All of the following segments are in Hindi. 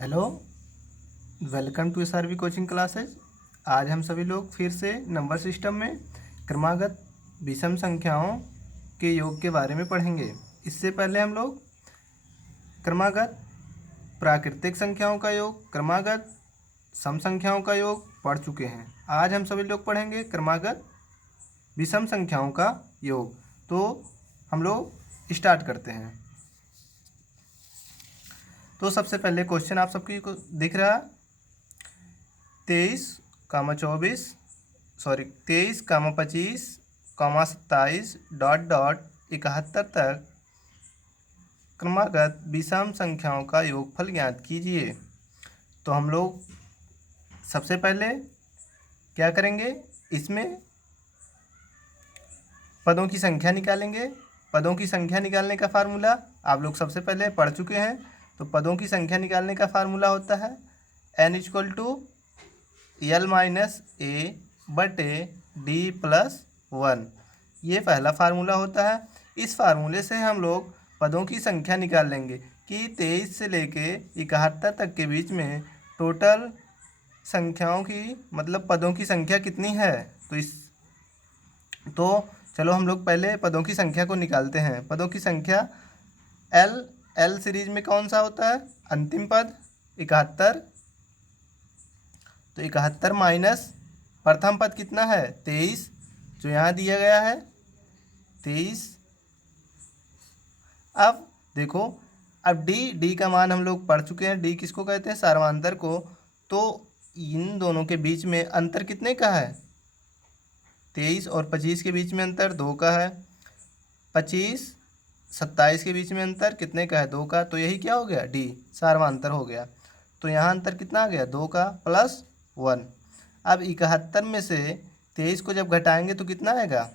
Hello, welcome to SRV coaching classes. आज हम सभी लोग फिर से नंबर सिस्टम में क्रमागत विषम संख्याओं के योग के बारे में पढ़ेंगे। इससे पहले हम लोग क्रमागत प्राकृतिक संख्याओं का योग, क्रमागत सम संख्याओं का योग पढ़ चुके हैं। आज हम सभी लोग पढ़ेंगे क्रमागत विषम संख्याओं का योग। तो हम लोग स्टार्ट करते हैं। तो सबसे पहले क्वेश्चन आप सबकी को दिख रहा है 23, 25, 27 डॉट डॉट 71 तक क्रमागत विषम संख्याओं का योगफल ज्ञात कीजिए। तो हम लोग सबसे पहले क्या करेंगे, इसमें पदों की संख्या निकालेंगे। पदों की संख्या निकालने का फार्मूला आप लोग सबसे पहले पढ़ चुके हैं। तो पदों की संख्या निकालने का फार्मूला होता है n = L-A/D+1। ये पहला फार्मूला होता है। इस फार्मूले से हम लोग पदों की संख्या निकाल लेंगे कि 23 से लेके 71 तक के बीच में टोटल संख्याओं की मतलब पदों की संख्या कितनी है। तो चलो हम लोग पहले पदों की संख्या को निकालते हैं। पदों की संख्या एल सीरीज में कौन सा होता है, अंतिम पद 71। तो 71 माइनस प्रथम पद कितना है 23, जो यहाँ दिया गया है 23। अब देखो, अब डी का मान हम लोग पढ़ चुके हैं। डी किसको कहते हैं, सार्वधातुक को। तो इन दोनों के बीच में अंतर कितने का है, 23 और 25 के बीच में अंतर 2 का है। 25, 27 के बीच में अंतर कितने का है, 2 का। तो यही क्या हो गया, डी सार्वधातुक हो गया। तो यहाँ अंतर कितना आ गया, 2 का प्लस 1। अब 71 में से 23 को जब घटाएंगे तो कितना आएगा,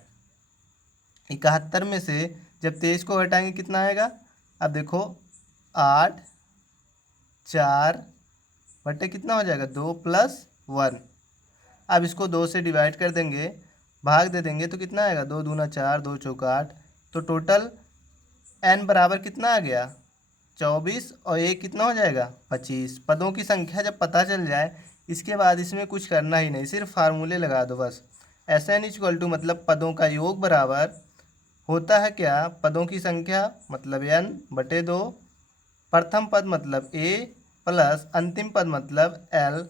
71 में से जब 23 को घटाएंगे कितना आएगा। अब देखो 8, 4 बटे कितना हो जाएगा, 2 + 1। अब इसको 2 से डिवाइड कर देंगे, भाग दे देंगे तो कितना आएगा, 2 दूना 4, 2 चौका 8। तो टोटल n बराबर कितना आ गया, 24 और 1 कितना हो जाएगा, 25। पदों की संख्या जब पता चल जाए इसके बाद इसमें कुछ करना ही नहीं, सिर्फ फार्मूले लगा दो बस। SN = मतलब पदों का योग बराबर होता है क्या, पदों की संख्या मतलब n/2, प्रथम पद मतलब a प्लस अंतिम पद मतलब l,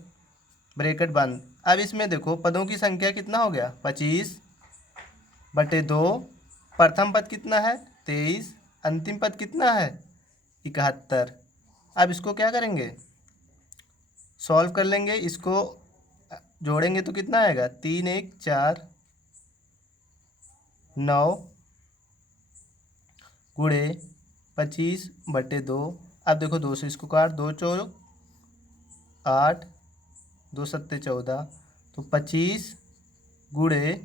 ब्रैकेट बंद। अब इसमें देखो पदों की संख्या कितना हो गया, 25/2। प्रथम पद कितना है 23, अंतिम पद कितना है 71। अब इसको क्या करेंगे, सॉल्व कर लेंगे। इसको जोड़ेंगे तो कितना आएगा, 3 1 4 9 गुणे 25/2। अब देखो 2 से इसको काट, 2 चौक 8, 2 सत्ते 14। तो 25 गुणे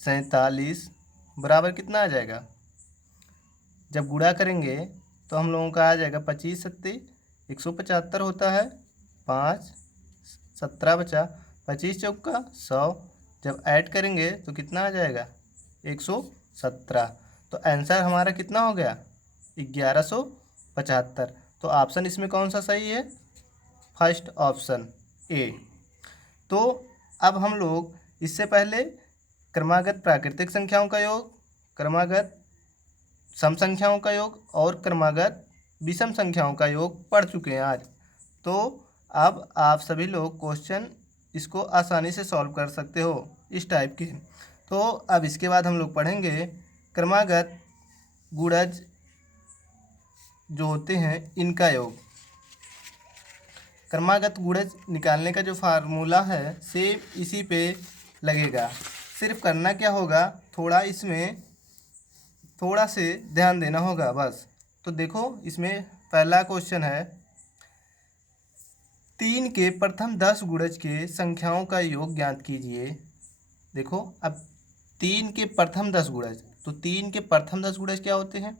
47 बराबर कितना आ जाएगा। जब गुणा करेंगे तो हम लोगों का आ जाएगा 25 सत्ते 175 होता है, 5 17 बचा, 25 चौका 100। जब ऐड करेंगे तो कितना आ जाएगा, 117। तो आंसर हमारा कितना हो गया, 1175। तो ऑप्शन इसमें कौन सा सही है, फर्स्ट ऑप्शन ए। तो अब हम लोग इससे पहले क्रमागत प्राकृतिक संख्याओं का योग, क्रमागत सम संख्याओं का योग और क्रमागत विषम संख्याओं का योग पढ़ चुके हैं आज। तो अब आप सभी लोग क्वेश्चन इसको आसानी से सॉल्व कर सकते हो इस टाइप के। तो अब इसके बाद हम लोग पढ़ेंगे क्रमागत गुणज जो होते हैं इनका योग। क्रमागत गुणज निकालने का जो फार्मूला है सेम इसी पे लगेगा। सिर्फ करना क्या होगा, थोड़ा इसमें थोड़ा से ध्यान देना होगा बस। तो देखो इसमें पहला क्वेश्चन है 3 के प्रथम 10 गुणज के संख्याओं का योग ज्ञात कीजिए। देखो अब 3 के प्रथम 10 गुणज, तो 3 के प्रथम 10 गुणज क्या होते हैं।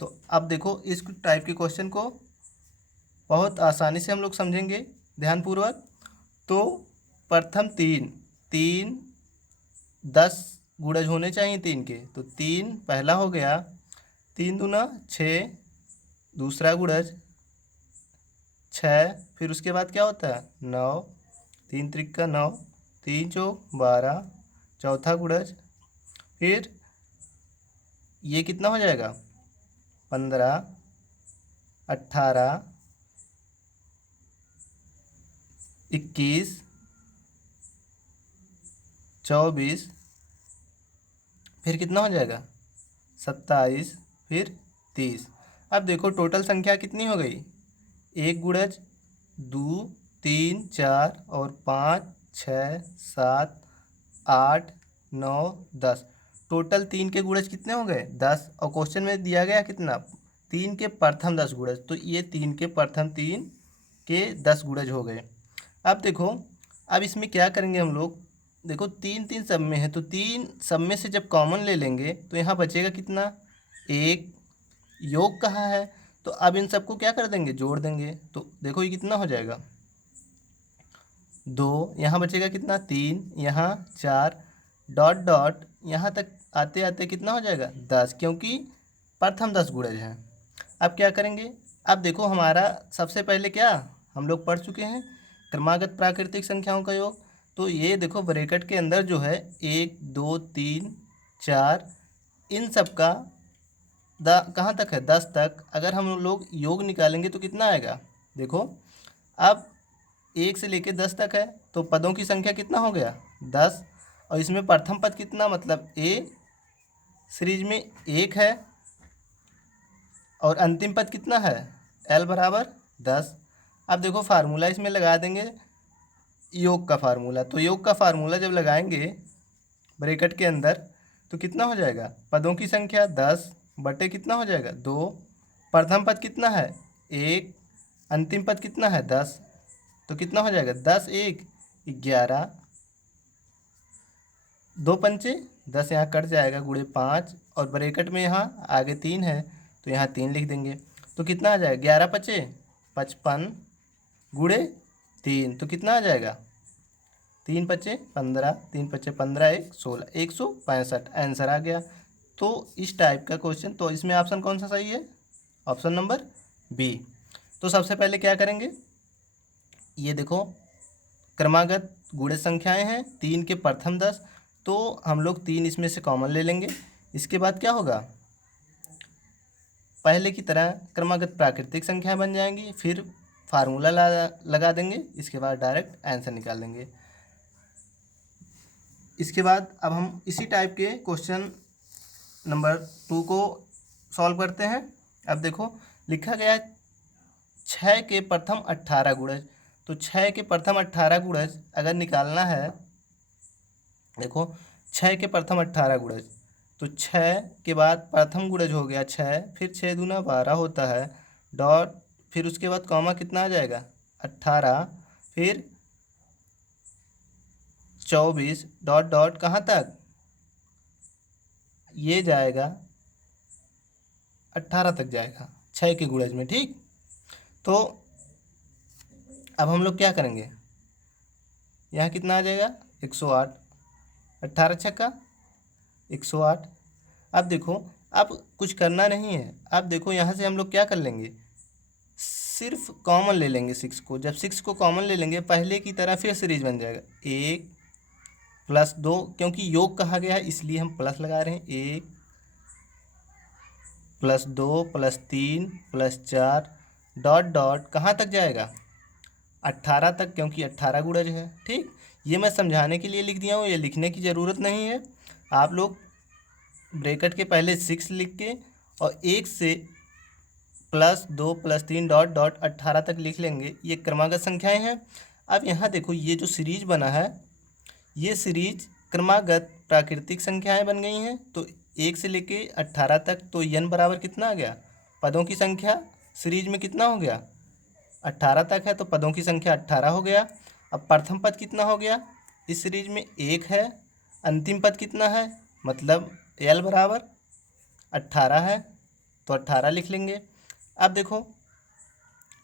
तो अब देखो इस टाइप के क्वेश्चन को बहुत आसानी से हम लोग समझेंगे ध्यानपूर्वक। तो प्रथम 3 10 गुणज होने चाहिए 3 के। तो 3 पहला हो गया, 3 दूना 6, दूसरा गुणज 6, फिर उसके बाद क्या होता है 9, 3 त्रिका 9, 3 चौक 12, चौथा गुणज, फिर ये कितना हो जाएगा 15, 18, 21, 24, फिर कितना हो जाएगा 27, फिर 30। अब देखो टोटल संख्या कितनी हो गई, एक गुणज 2, 3, 4 और 5, 6, 7, 8, 9, 10। टोटल 3 के गुणज कितने हो गए 10, और क्वेश्चन में दिया गया कितना 3 के प्रथम 10 गुणज, तो ये 3 के प्रथम 3 के 10 गुणज हो गए। अब देखो, अब इसमें क्या करेंगे हम लोग, देखो 3 3 सब में है, तो 3 सब में से जब कॉमन ले लेंगे तो यहाँ बचेगा कितना 1, योग कहाँ है, तो अब इन सबको क्या कर देंगे जोड़ देंगे, तो देखो ये कितना हो जाएगा 2, यहाँ बचेगा कितना 3, यहाँ 4, डॉट डॉट यहाँ तक आते आते कितना हो जाएगा 10, क्योंकि प्रथम 10 गुणज हैं। अब क्या करेंगे, अब देखो हमारा सबसे पहले क्या हम लोग पढ़ चुके हैं क्रमागत प्राकृतिक संख्याओं का योग, तो ये देखो ब्रैकेट के अंदर जो है 1 2 3 4 इन सब का कहाँ तक है 10 तक, अगर हम लोग योग निकालेंगे तो कितना आएगा, देखो अब 1 से लेके 10 तक है, तो पदों की संख्या कितना हो गया 10, और इसमें प्रथम पद कितना मतलब ए सीरीज में 1 है, और अंतिम पद कितना है एल बराबर 10। अब देखो फार्मूला इसमें लगा देंगे योग का फार्मूला, तो योग का फार्मूला जब लगाएंगे ब्रैकेट के अंदर तो कितना हो जाएगा, पदों की संख्या 10 बटे कितना हो जाएगा 2, प्रथम पद कितना है 1, अंतिम पद कितना है 10, तो कितना हो जाएगा 10 1 11, 2 पंचे 10, यहाँ कट जाएगा गुणे 5, और ब्रैकेट में यहाँ आगे 3 है तो यहाँ 3 लिख देंगे, तो कितना आ जाएगा 11 पचे 55 गुणे 3, तो कितना आ जाएगा 3 पचे 15, 3 पचे 15 1 16, 165 आंसर आ गया। तो इस टाइप का क्वेश्चन, तो इसमें ऑप्शन कौन सा सही है, ऑप्शन नंबर बी। तो सबसे पहले क्या करेंगे, ये देखो क्रमागत गुणज संख्याएं हैं 3 के प्रथम 10, तो हम लोग 3 इसमें से कॉमन ले लेंगे। इसके बाद क्या होगा, पहले की तरह क्रमागत प्राकृतिक संख्याएं बन जाएंगी, फिर फार्मूला लगा देंगे, इसके बाद डायरेक्ट आंसर निकाल देंगे। इसके बाद अब हम इसी टाइप के क्वेश्चन नंबर 2 को सॉल्व करते हैं। अब देखो लिखा गया है 6 के प्रथम 18 गुणज, तो 6 के प्रथम 18 गुणज अगर निकालना है, देखो 6 के प्रथम 18 गुणज, तो 6 के बाद प्रथम गुणज हो गया 6, फिर 6 दूना 12 होता है, डॉट फिर उसके बाद कॉमा कितना आ जाएगा 18, फिर 24 डॉट डॉट कहाँ तक ये जाएगा 18 तक जाएगा 6 के गुणज में, ठीक। तो अब हम लोग क्या करेंगे, यहाँ कितना आ जाएगा 108, 18 छक्का 108। अब देखो अब कुछ करना नहीं है, अब देखो यहाँ से हम लोग क्या कर लेंगे, सिर्फ कॉमन ले लेंगे 6 को, जब 6 को कॉमन ले लेंगे पहले की तरह फिर सीरीज बन जाएगा 1 + 2, क्योंकि योग कहा गया है इसलिए हम प्लस लगा रहे हैं, 1 + 2 + 3 + 4 डॉट डॉट कहाँ तक जाएगा 18 तक, क्योंकि 18 गुणज है, ठीक। ये मैं समझाने के लिए लिख दिया हूँ, ये लिखने की ज़रूरत नहीं है, आप लोग ब्रैकेट के पहले 6 लिख के और 1 से +2 + 3 डॉट डॉट 18 तक लिख लेंगे, ये क्रमागत संख्याएं हैं। अब यहाँ देखो ये जो सीरीज बना है, ये सीरीज क्रमागत प्राकृतिक संख्याएं बन गई हैं, तो 1 से लेके 18 तक, तो n बराबर कितना आ गया, पदों की संख्या सीरीज में कितना हो गया 18 तक है, तो पदों की संख्या 18 हो गया। अब प्रथम पद कितना हो गया इस सीरीज में 1 है, अंतिम पद कितना है मतलब l बराबर 18 है, तो 18 लिख लेंगे। अब देखो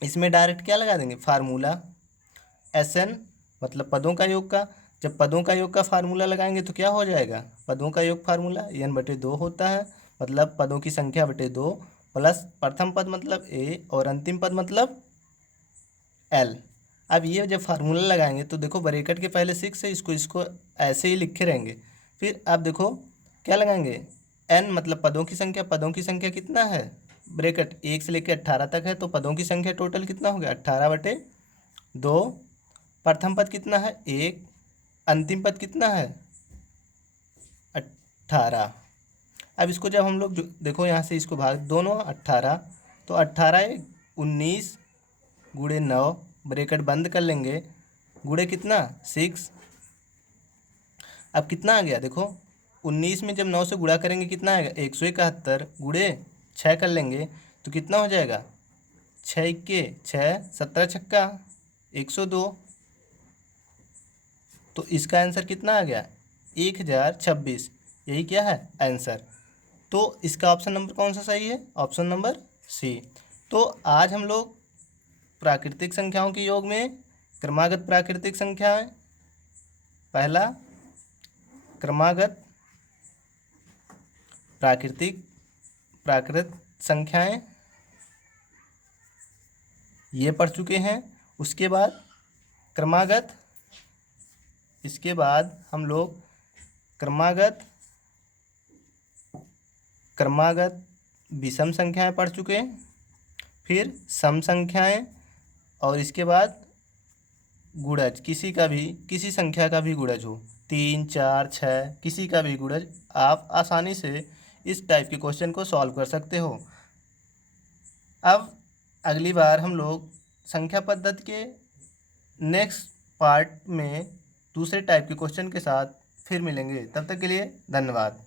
इसमें डायरेक्ट क्या लगा देंगे फार्मूला SN मतलब पदों का योग का, जब पदों का योग का फार्मूला लगाएंगे तो क्या हो जाएगा, पदों का योग फार्मूला n/2 होता है, मतलब पदों की संख्या बटे 2 प्लस प्रथम पद मतलब ए और अंतिम पद मतलब एल। अब ये जब फार्मूला लगाएंगे तो देखो ब्रैकेट के पहले 6 है, इसको ऐसे ही लिखे रहेंगे। फिर आप देखो क्या लगाएंगे, एन मतलब पदों की संख्या कितना है, ब्रैकेट 1 से लेकर 18 तक है, तो पदों की संख्या टोटल कितना हो गया 18/2। प्रथम पद कितना है 1, अंतिम पद कितना है 18। अब इसको जब हम लोग देखो यहाँ से इसको भाग दोनों 18, तो 18×19 गुणे 9 ब्रैकेट बंद कर लेंगे, गुणे कितना 6। अब कितना आ गया देखो, 19 में जब 9 से गुणा करेंगे कितना आएगा 171, गुणे 6 कर लेंगे तो कितना हो जाएगा 6×6 17 छक्का 102। तो इसका आंसर कितना आ गया 1026। यही क्या है आंसर। तो इसका ऑप्शन नंबर कौन सा सही है, ऑप्शन नंबर सी। तो आज हम लोग प्राकृतिक संख्याओं के योग में क्रमागत प्राकृतिक संख्याएं, पहला क्रमागत प्राकृत संख्याएं ये पढ़ चुके हैं। उसके बाद इसके बाद हम लोग क्रमागत विषम संख्याएं पढ़ चुके हैं, फिर सम संख्याएं, और इसके बाद गुणज, किसी संख्या का भी गुणज हो 3 4 6 किसी का भी गुणज, आप आसानी से इस टाइप के क्वेश्चन को सॉल्व कर सकते हो। अब अगली बार हम लोग संख्या पद्धति के नेक्स्ट पार्ट में दूसरे टाइप के क्वेश्चन के साथ फिर मिलेंगे। तब तक के लिए धन्यवाद।